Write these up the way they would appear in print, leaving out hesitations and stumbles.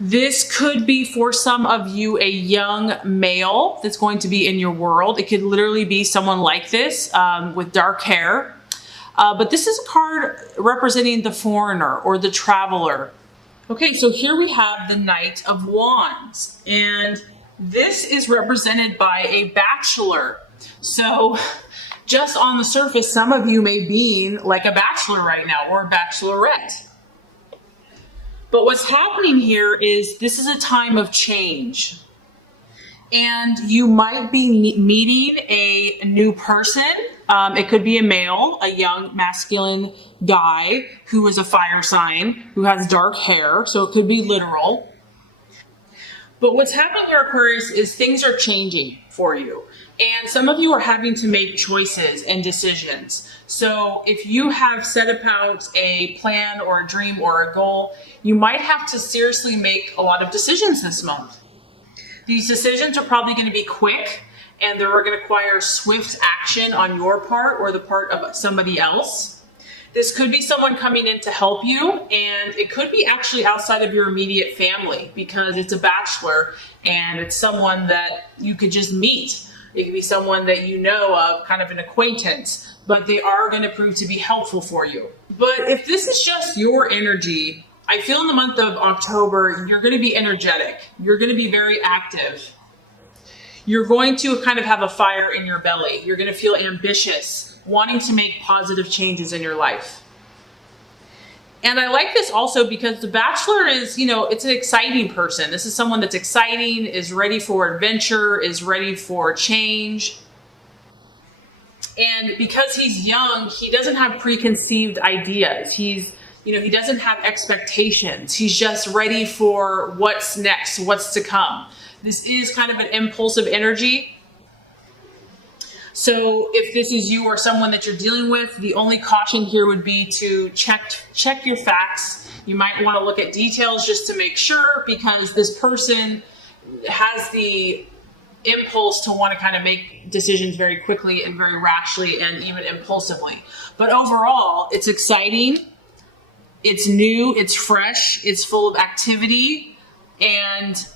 This could be for some of you a young male that's going to be in your world. It could literally be someone like this with dark hair. But this is a card representing the foreigner or the traveler. Okay, so here we have the Knight of Wands, and this is represented by a bachelor. So just on the surface, some of you may be like a bachelor right now or a bachelorette. But what's happening here is this is a time of change. And you might be meeting a new person. It could be a male, a young masculine guy who is a fire sign, who has dark hair. So it could be literal. But what's happening here, Aquarius, is things are changing for you. And some of you are having to make choices and decisions. So if you have set about a plan or a dream or a goal, you might have to seriously make a lot of decisions this month. These decisions are probably going to be quick, and they're going to require swift action on your part or the part of somebody else. This could be someone coming in to help you, and it could be actually outside of your immediate family because it's a bachelor and it's someone that you could just meet. It could be someone that you know of, kind of an acquaintance, but they are going to prove to be helpful for you. But if this is just your energy, I feel in the month of October, you're going to be energetic. You're going to be very active. You're going to kind of have a fire in your belly. You're going to feel ambitious, wanting to make positive changes in your life. And I like this also because the bachelor is, it's an exciting person. This is someone that's exciting, is ready for adventure, is ready for change. And because he's young, he doesn't have preconceived ideas. He doesn't have expectations. He's just ready for what's next, what's to come. This is kind of an impulsive energy. So if this is you or someone that you're dealing with, the only caution here would be to check your facts. You might want to look at details just to make sure, because this person has the impulse to want to kind of make decisions very quickly and very rashly and even impulsively. But overall, it's exciting. It's new, it's fresh, it's full of activity, and,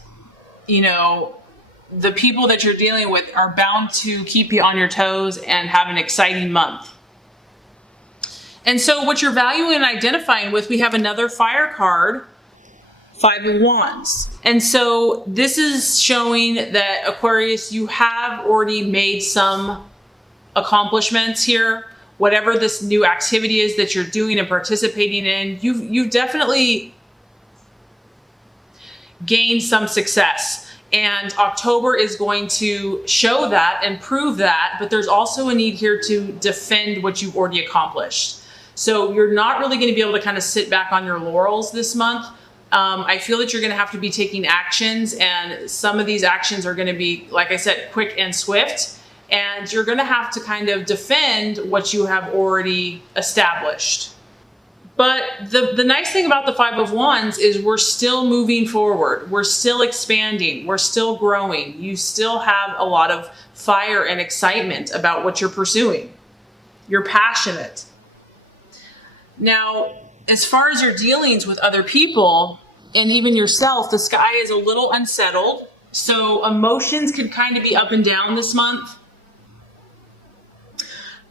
the people that you're dealing with are bound to keep you on your toes and have an exciting month. And so what you're valuing and identifying with, we have another fire card, Five of Wands. And so this is showing that, Aquarius, you have already made some accomplishments here. Whatever this new activity is that you're doing and participating in, you've definitely gained some success. And October is going to show that and prove that, but there's also a need here to defend what you've already accomplished. So you're not really going to be able to kind of sit back on your laurels this month. I feel that you're going to have to be taking actions, and some of these actions are going to be, like I said, quick and swift. And you're going to have to kind of defend what you have already established. But the nice thing about the Five of Wands is we're still moving forward. We're still expanding. We're still growing. You still have a lot of fire and excitement about what you're pursuing. You're passionate. Now, as far as your dealings with other people and even yourself, the sky is a little unsettled. So emotions can kind of be up and down this month.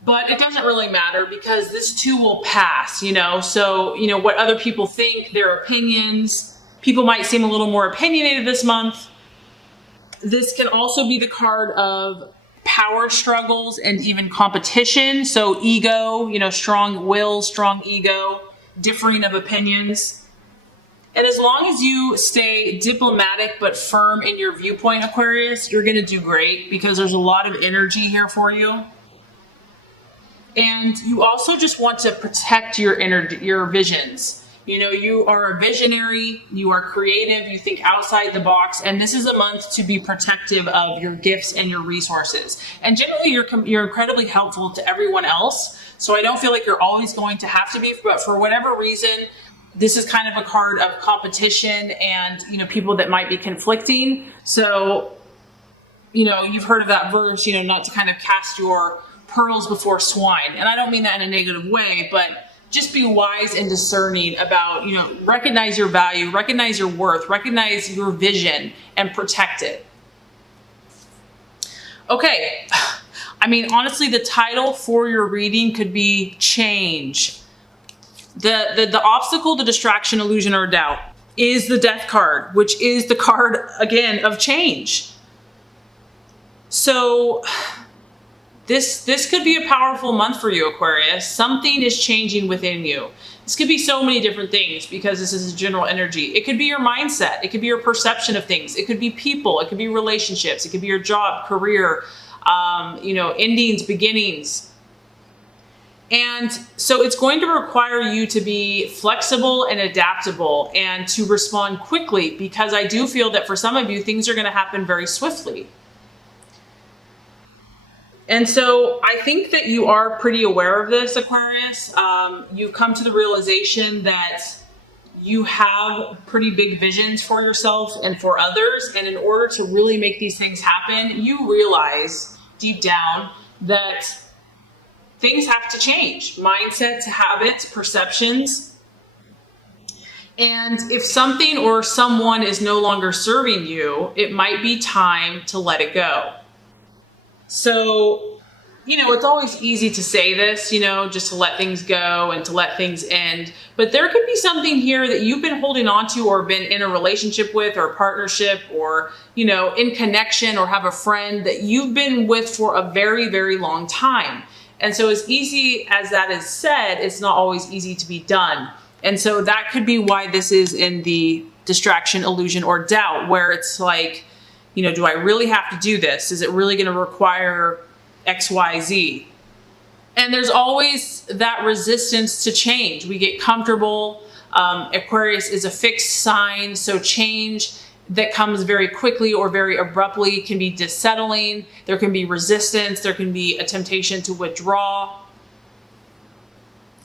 But it doesn't really matter because this too will pass, So, what other people think, their opinions. People might seem a little more opinionated this month. This can also be the card of power struggles and even competition. So ego, strong will, strong ego, differing of opinions. And as long as you stay diplomatic but firm in your viewpoint, Aquarius, you're going to do great because there's a lot of energy here for you. And you also just want to protect your visions. You are a visionary, you are creative, you think outside the box, and this is a month to be protective of your gifts and your resources. And generally, you're incredibly helpful to everyone else, so I don't feel like you're always going to have to be, but for whatever reason, this is kind of a card of competition and, people that might be conflicting. So, you've heard of that verse, not to kind of cast your pearls before swine. And I don't mean that in a negative way, but just be wise and discerning about, recognize your value, recognize your worth, recognize your vision, and protect it. Okay. I mean, honestly, the title for your reading could be change. The obstacle, the distraction, illusion, or doubt is the Death card, which is the card, again, of change. So this could be a powerful month for you, Aquarius. Something is changing within you. This could be so many different things because this is a general energy. It could be your mindset. It could be your perception of things. It could be people. It could be relationships. It could be your job, career, endings, beginnings. And so it's going to require you to be flexible and adaptable and to respond quickly, because I do feel that for some of you, things are going to happen very swiftly. And so I think that you are pretty aware of this, Aquarius. You've come to the realization that you have pretty big visions for yourself and for others. And in order to really make these things happen, you realize deep down that things have to change. Mindsets, habits, perceptions. And if something or someone is no longer serving you, it might be time to let it go. So, it's always easy to say this, just to let things go and to let things end. But there could be something here that you've been holding on to or been in a relationship with or partnership or, in connection or have a friend that you've been with for a very, very long time. And so as easy as that is said, it's not always easy to be done. And so that could be why this is in the distraction, illusion, or doubt, where it's like, do I really have to do this? Is it really going to require X, Y, Z? And there's always that resistance to change. We get comfortable. Aquarius is a fixed sign, so change that comes very quickly or very abruptly can be dissettling. There can be resistance. There can be a temptation to withdraw.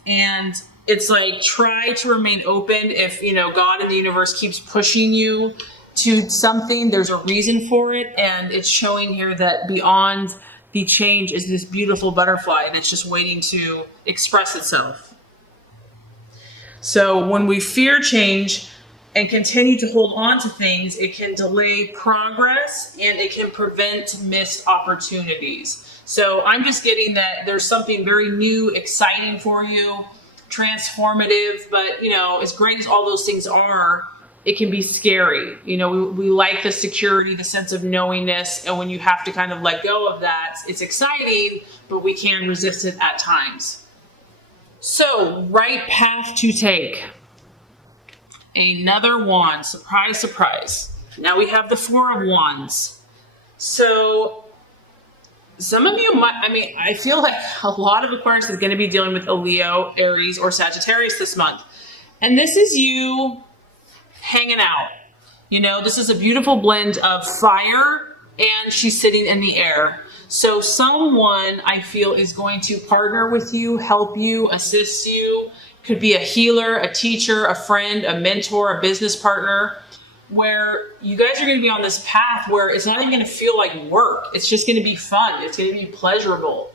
And it's like, try to remain open. If, God and the universe keeps pushing you to something, there's a reason for it. And it's showing here that beyond the change is this beautiful butterfly that's just waiting to express itself. So when we fear change and continue to hold on to things, it can delay progress and it can prevent missed opportunities. So I'm just getting that there's something very new, exciting for you, transformative, but as great as all those things are, it can be scary. We like the security, the sense of knowingness. And when you have to kind of let go of that, it's exciting, but we can resist it at times. So, right path to take. Another wand. Surprise, surprise. Now we have the Four of Wands. So, some of you might, I feel like a lot of Aquarius is going to be dealing with a Leo, Aries, or Sagittarius this month. And this is you hanging out. This is a beautiful blend of fire and she's sitting in the air. So someone I feel is going to partner with you, help you, assist you. Could be a healer, a teacher, a friend, a mentor, a business partner, where you guys are going to be on this path where it's not even going to feel like work. It's just going to be fun. It's going to be pleasurable.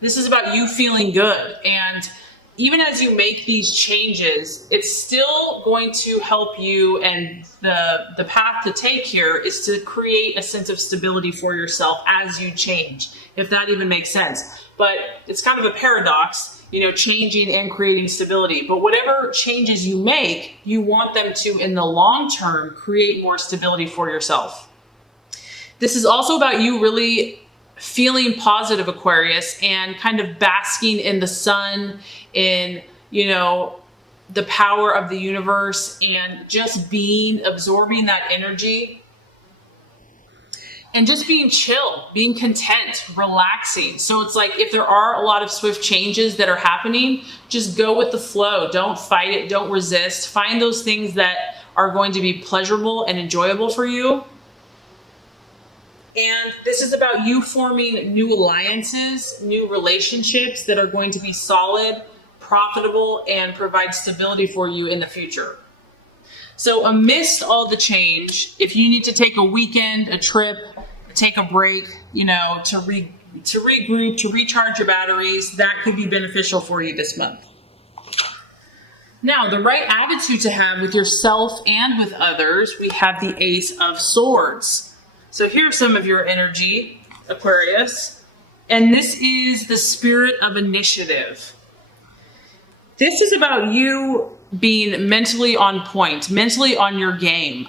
This is about you feeling good. And even as you make these changes, it's still going to help you. And the path to take here is to create a sense of stability for yourself as you change, if that even makes sense. But it's kind of a paradox, changing and creating stability. But whatever changes you make, you want them to, in the long term, create more stability for yourself. This is also about you really feeling positive, Aquarius, and kind of basking in the sun, in, the power of the universe, and just absorbing that energy, and just being chill, being content, relaxing. So it's like, if there are a lot of swift changes that are happening, just go with the flow. Don't fight it. Don't resist. Find those things that are going to be pleasurable and enjoyable for you. And this is about you forming new alliances, new relationships that are going to be solid, profitable, and provide stability for you in the future. So amidst all the change, if you need to take a weekend, a trip, take a break, to to regroup, to recharge your batteries. That could be beneficial for you this month. Now, the right attitude to have with yourself and with others, we have the Ace of Swords. So here's some of your energy, Aquarius. And this is the spirit of initiative. This is about you being mentally on point, mentally on your game.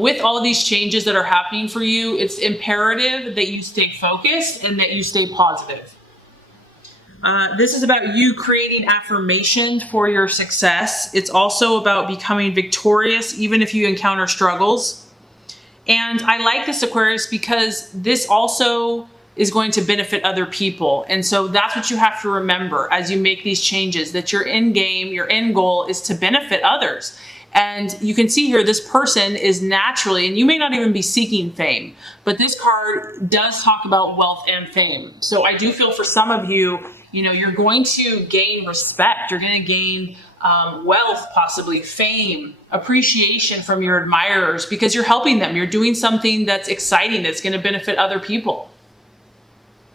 With all of these changes that are happening for you, it's imperative that you stay focused and that you stay positive. This is about you creating affirmation for your success. It's also about becoming victorious, even if you encounter struggles. And I like this, Aquarius, because this also is going to benefit other people. And so that's what you have to remember as you make these changes, that your end game, your end goal is to benefit others. And you can see here, this person is naturally, and you may not even be seeking fame, but this card does talk about wealth and fame. So I do feel for some of you, you're going to gain respect. You're going to gain wealth, possibly fame, appreciation from your admirers because you're helping them. You're doing something that's exciting, that's going to benefit other people.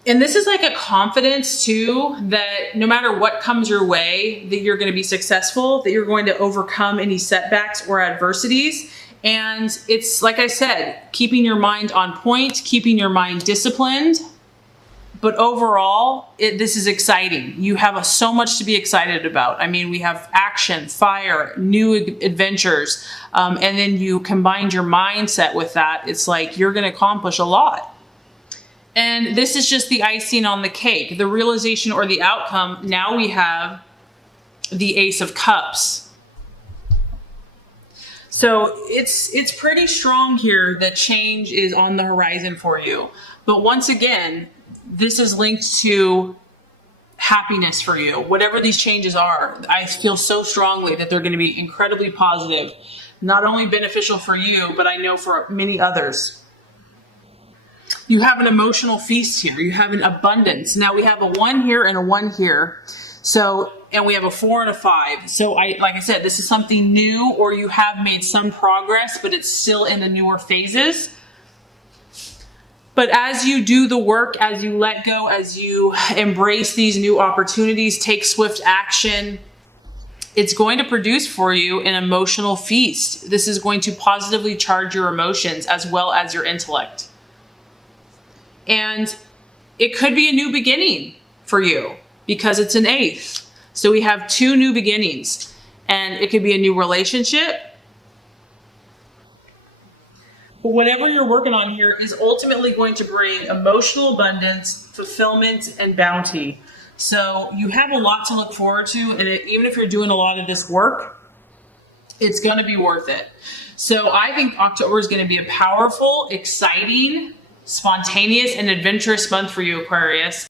And this is like a confidence too, that no matter what comes your way, that you're going to be successful, that you're going to overcome any setbacks or adversities. And it's, like I said, keeping your mind on point, keeping your mind disciplined. But overall, this is exciting. You have so much to be excited about. I mean, we have action, fire, new adventures. And then you combine your mindset with that. It's like you're going to accomplish a lot. And this is just the icing on the cake, the realization or the outcome. Now we have the Ace of Cups. So it's pretty strong here that change is on the horizon for you. But once again, this is linked to happiness for you. Whatever these changes are, I feel so strongly that they're going to be incredibly positive, not only beneficial for you, but I know for many others. You have an emotional feast here. You have an abundance. Now we have a 1 here and a 1 here. So, and we have a 4 and a 5. So like I said, this is something new, or you have made some progress, but it's still in the newer phases. But as you do the work, as you let go, as you embrace these new opportunities, take swift action, it's going to produce for you an emotional feast. This is going to positively charge your emotions as well as your intellect. And it could be a new beginning for you because it's an ace. So we have 2 new beginnings, and it could be a new relationship. But whatever you're working on here is ultimately going to bring emotional abundance, fulfillment, and bounty. So you have a lot to look forward to. And even if you're doing a lot of this work, it's going to be worth it. So I think October is going to be a powerful, exciting, spontaneous, and adventurous month for you, Aquarius.